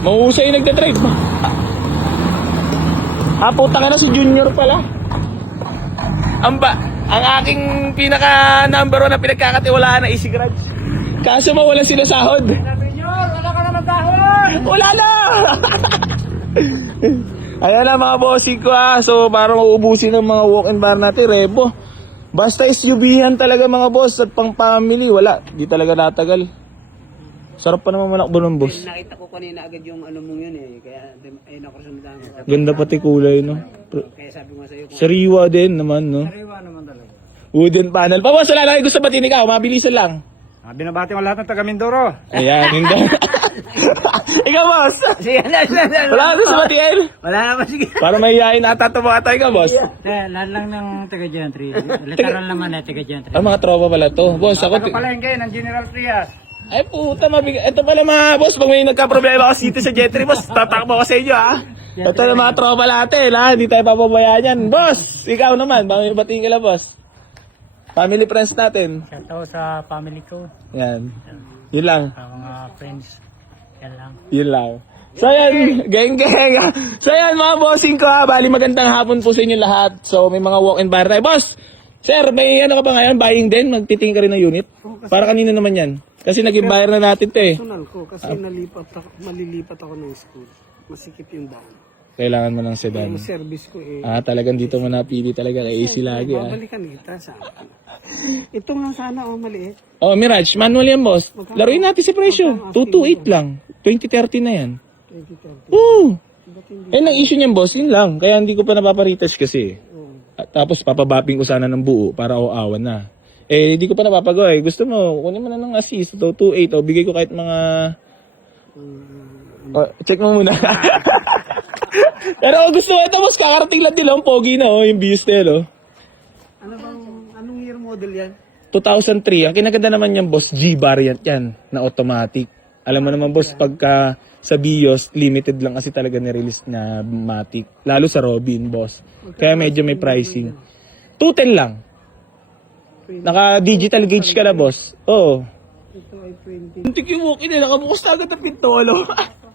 Mahusay yung nagdadrive. Putang na si Junior pala. Ang aking pinaka number 1 na pinagkakatiwalaan na Easy Garage. Kaso mawala sila sahod. Junior, wala ka naman dahon! Wala na! Ayan na mga bossing ko So parang uubusin ng mga walk-in bar natin, Rebo. Basta SUV-han talaga mga boss at pang family, wala. Di talaga natagal. Sarap pa naman manakbo ng boss. Nakita ko kanina agad yung ano mong yun eh. Kaya ayun ako sundan ko. Ganda pati kulay, no? Kaya sabi ko sa'yo. Sariwa din naman, no? Sariwa naman talaga. Wooden panel. Pa boss, wala lang gusto batiin ikaw. Mabilisan lang. Binabati mo lahat ng taga Mindoro. Ayan, hindi. Ikaw, boss. Sige, Wala ka gusto batiin. wala naman sige. Para mahihayin ata ito mga tayo ka, boss. Lahat lang ng taga-gentry. Literal naman na taga-gentry. Mga tropa pala to. Boss, ako... Palengke ng General Trias. Ay puta, mabigat. Ito pala mga boss, pag may nagka-problema kasi dito sa Jetry, boss, tatakbo ko sa inyo, Ito na mga tropa natin, Hindi tayo papabayaan yan. Boss, ikaw naman, batiin ka lang, boss. Family friends natin. Shoutout sa family ko. Yan. Yun lang. Sa mga friends. Yan lang. Yun lang. So yan, geng. So yan mga bossing ko Bali magandang hapon po sa inyo lahat. So may mga walk-in bar tayo. Boss, sir, may ano ka ba ngayon? Buying din? Magtitingin ka rin ng unit? Para kanina naman yan. Kasi naging buyer na natin to Personal ko kasi malilipat ako ng school. Masikip yung down. Kailangan mo ng sedan. Yung service ko Talagang dito mo napili talaga kay AC lagi babalikan kita sa akin. Ito nga sana maliit. Oh, Mirage, manual yan, boss. Laruin natin si presyo. 228 lang. 2030 na yan. 2030. Oo. Ang issue niyan, boss, yun lang. Kaya hindi ko pa napaparitas kasi. Tapos papabapping ko sana ng buo para awan na. Hindi ko pa napapagawa Gusto mo, kunin mo na ng assist. 228. Bigay ko kahit mga... check mo muna. Pero gusto mo ito, boss, kakarating lang din pogi na, yung Biestel, Anong year model yan? 2003. Ang kinaganda naman yan, boss, G variant yan, na automatic. Alam mo naman, boss, pagka sa BIOS, limited lang kasi talaga ni-release na matic. Lalo sa Robin, boss. Kaya medyo may pricing. 210 lang. Naka-digital gauge ka na, boss. Oo. Ito ay 20. Muntik yung walk-in nakabukas na agad ang pintolo.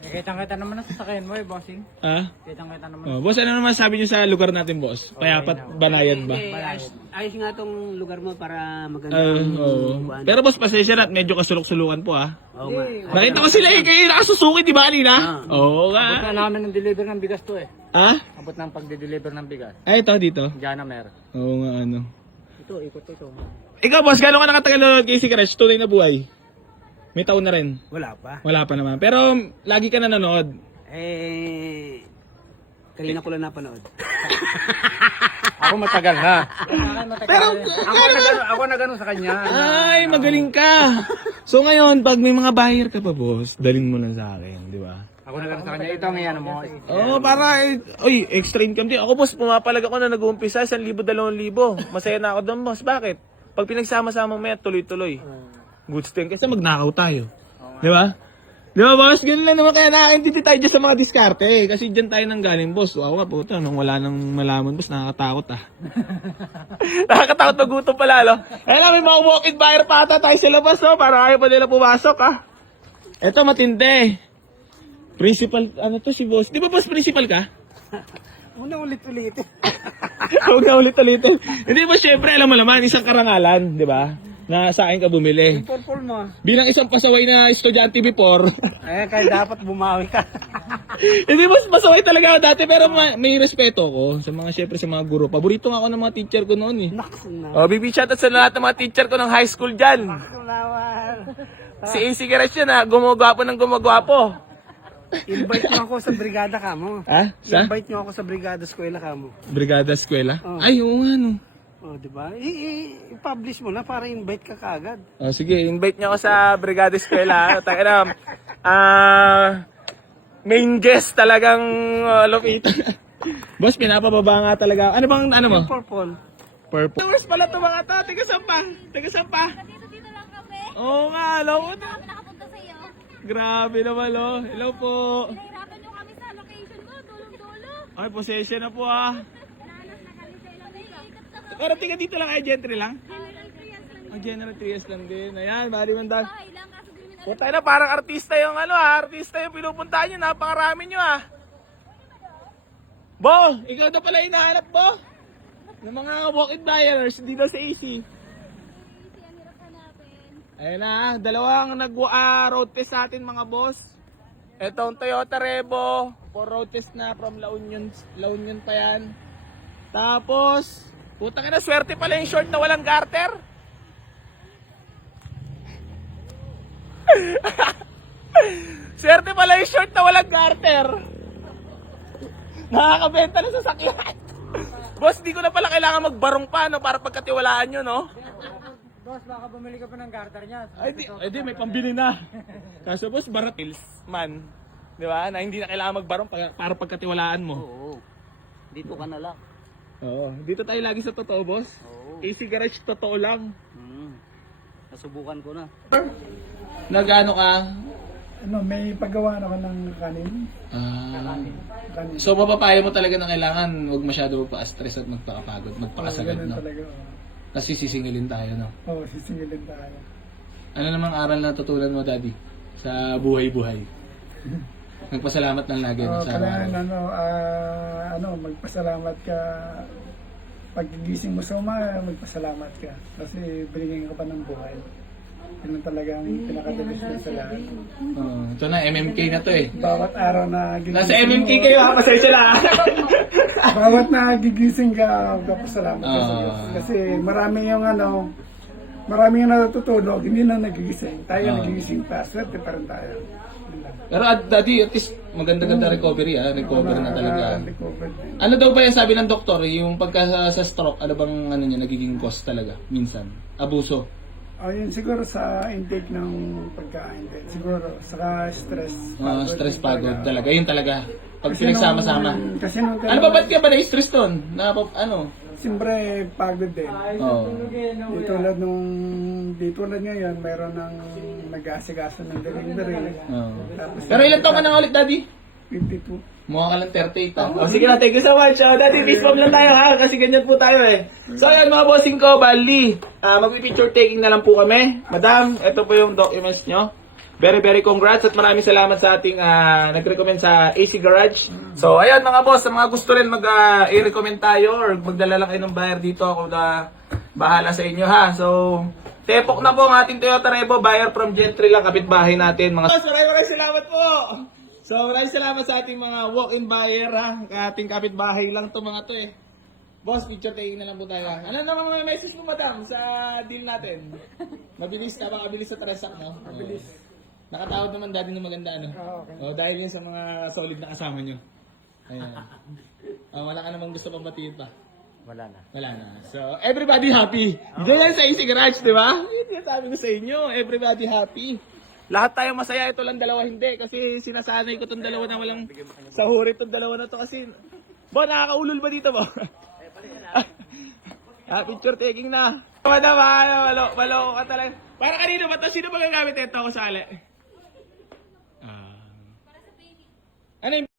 Kitang-kita naman ang sasakyan mo bossing. Ha? Kitang-kita naman. Boss, ano naman sabi niyo sa lugar natin, boss? Payapat, Banayan ba? Ayos nga tong lugar mo para maganda. Oo. Pero boss, pasensya na at medyo kasulok-sulukan po, Oo nga. Nakita ko sila kayo nakasusuki, di ba kanina? Oo Abot nga. na namin ng deliver ng bigas to Ha? Abot ng pagde-deliver ng bigas. Ay, ito dito. Diyan na meron. Oo nga, ano. Ito, ikot ito. Ikaw, boss, gano'n ka nakatagal nanonood kay si Crash? Tunay na buhay? May taon na rin. Wala pa. Wala pa naman. Pero, lagi ka na nanonood. Kanina ko lang napanood. Ako matagal na. Pero, Ako na gano'n sa kanya. ay, magaling ka. So ngayon, pag may mga buyer ka pa, boss, dalhin mo lang sa akin, di ba? Ako na gano'n sa kanya. Ito ang iyan mo. Oo, para, extra income din. Ako, boss, pumapalag ako na nag-uumpisa, 1,000, 2,000. Masaya na ako doon, boss. Bakit? Pag pinagsama-sama mo yan, tuloy-tuloy. Goods din. Kasi magnakaw tayo. Di ba? Di ba, boss? Ganun lang naman kaya nakakaintindi tayo dyan sa mga diskarte. Kasi dyan tayo nang galing, boss. Ako nga, puto, nung wala nang malaman, boss, nakakatakot, Nakakatakot magutom pala, Ayun, may mga walk-in buyer pa ata tayo sa labas, Para ayaw pa nila pumasok, Ito, matindi. Principal, ano to si boss? Di ba, boss, principal ka? Una ulit-ulit. Huwag na ulit-ulitin. Hindi ba, syempre, alam mo naman, isang karangalan, di ba? Na sa akin ka bumili. Purple mo. Bilang isang pasaway na estudyante before. Kaya dapat bumawi ka. Hindi mas pasaway talaga ako dati, pero may respeto ko sa mga, syempre, sa mga guro. Paborito nga ako ng mga teacher ko noon, Naks na. BB shoutout sa lahat ng mga teacher ko ng high school dyan. Kulawan. Si AC Garage yan, gumagwapo ng gumagwapo. Invite nyo ako sa brigada ka mo. Ha? Sa? Invite nyo ako sa brigada eskwela ka mo. Brigada Eskwela? Ay, oo nga, no. Di ba? I-publish mo na para invite ka kaagad. Sige, invite niyo ako sa Brigada Eskwela. Main guest talagang lupita. Boss, pinapababa nga talaga. Ano bang, ano mo? Purple. Purple. Tours pala ito mga to. Taga Sampa. Dito lang kami. Oo nga, alam mo. Kami nakapunta sa iyo. Grabe naman, Hello po. Pinahirapan nyo kami sa location ko. Dulong-dulo. Ay, posession na po, Nanas na kami sa ilang may Karating ka dito lang, ay gentry lang? General Trias lang. General Trias lang din. Ayan, bali man dahil. Bahay lang kaso di namin Puta na, parang artista yung artista yung pinupuntahan nyo, napakarami nyo Bo, ikaw na pala hinahanap Bo? Ng mga walk-in buyers dito sa AC. Easy, ang hirap hanapin. Ayun na, dalawang nag-road test sa atin mga boss. Itong Toyota Revo, for road test na from La Union pa yan. Tapos, putang ina, swerte pala yung short na walang garter. Swerte pala yung short na walang garter. Nakakabenta na sa sakyan. Boss, di ko na pala kailangan magbarong pa, no, para pagkatiwalaan nyo, no? Boss, baka bumili ka pa ng garter niya. Ay di, may pambili na. Kaso boss, baratils man. Di ba? Na hindi na kailangan magbarong para pagkatiwalaan mo. Oo. Dito ka na lang. Oo. Dito tayo lagi sa totoo, boss. Oo. AC Garage, totoo lang. Nasubukan ko na. Nagano ka? Ano, may paggawa na ako ng kanin. Kanin. So, mapapayo mo talaga na kailangan huwag masyado magpa-stress at magpakapagod, magpakasagad, Ganun no? talaga. Kasi sisingilin tayo, no? Oo, sisingilin tayo. Ano namang aral na natutunan mo, Daddy? Sa buhay-buhay? Magpasalamat lang lagi, no? Sa Kailangan araw-araw. magpasalamat ka. Paggigising mo sa umaga, magpasalamat ka. Kasi binigyan ka pa ng buhay. Yun ang talagang pinaka-delicious sa lahat. Ito na, MMK na to eh. Bawat araw na gigising Nasa MMK kayo ha, pasensya na. Bawat na gigising ka, magpasalamat ka sa Ah. Diyos. Kasi marami yung natutulog, hindi na nagigising. Tayo nagigising pa, swerte pa rin tayo. Yun lang. Pero Daddy, at least maganda-ganda recovery ha. Recover na talaga. Recovered din. Ano daw ba yung sabi ng doktor, yung pagka sa stroke, ano bang niya, nagiging cause talaga, minsan? Abuso. Yun siguro sa intake ng pagkain din. Siguro sa stress. Stress pagod talaga. Yun talaga. Pag Kasi pinagsama-sama. Kasi nung Ano ba, ba't ka ba na-stress doon? Siyempre pagod din. Oh. Di tulad ngayon, mayroon ng nag-aasikaso ng delivery. Tapos, Pero ilan taon ka na ulit, Daddy? 52. Mukha ka lang 38 ha. Sige na, thank you so much. Daddy, Facebook lang tayo ha, kasi ganyan po tayo eh. So ayan mga bossing ko, bali, magpi-picture taking na lang po kami. Madam, ito po yung documents nyo. Very, very congrats at maraming salamat sa ating nag-recommend sa AC Garage. So ayan mga boss, sa mga gusto rin i-recommend tayo or magdala lang kayo ng buyer dito, ako na bahala sa inyo ha. So, tepok na po ang ating Toyota Revo, buyer from Gentry lang, kapitbahay natin. Mga boss, maraming salamat po. So, maraming salamat sa ating mga walk-in buyer ha. Ating kapitbahay lang to mga to eh. Boss, picture taking na lang po tayo. Ano naman mga message mo, madam, sa deal natin? Mabilis na, makabilis sa transact, no? Mabilis. Nakatawad naman Daddy ng maganda, no? Okay. Dahil yun sa mga solid na kasama nyo. Ayan. Wala ka namang gusto pang batiin pa? Wala na. Wala na. So, everybody happy. Diyan lang sa AC Garage, di ba? Hindi sabi ko sa inyo, everybody happy. Lahat tayo masaya, ito lang dalawa hindi. Kasi sinasanay ko itong dalawa na walang sahuri itong dalawa na to kasi... Bo, nakakaulol ba dito, Bo? Picture taking na. Madam, malo ka talaga. Para kanino ba ito? Sino ba gagamit ito ako sali? Ano yung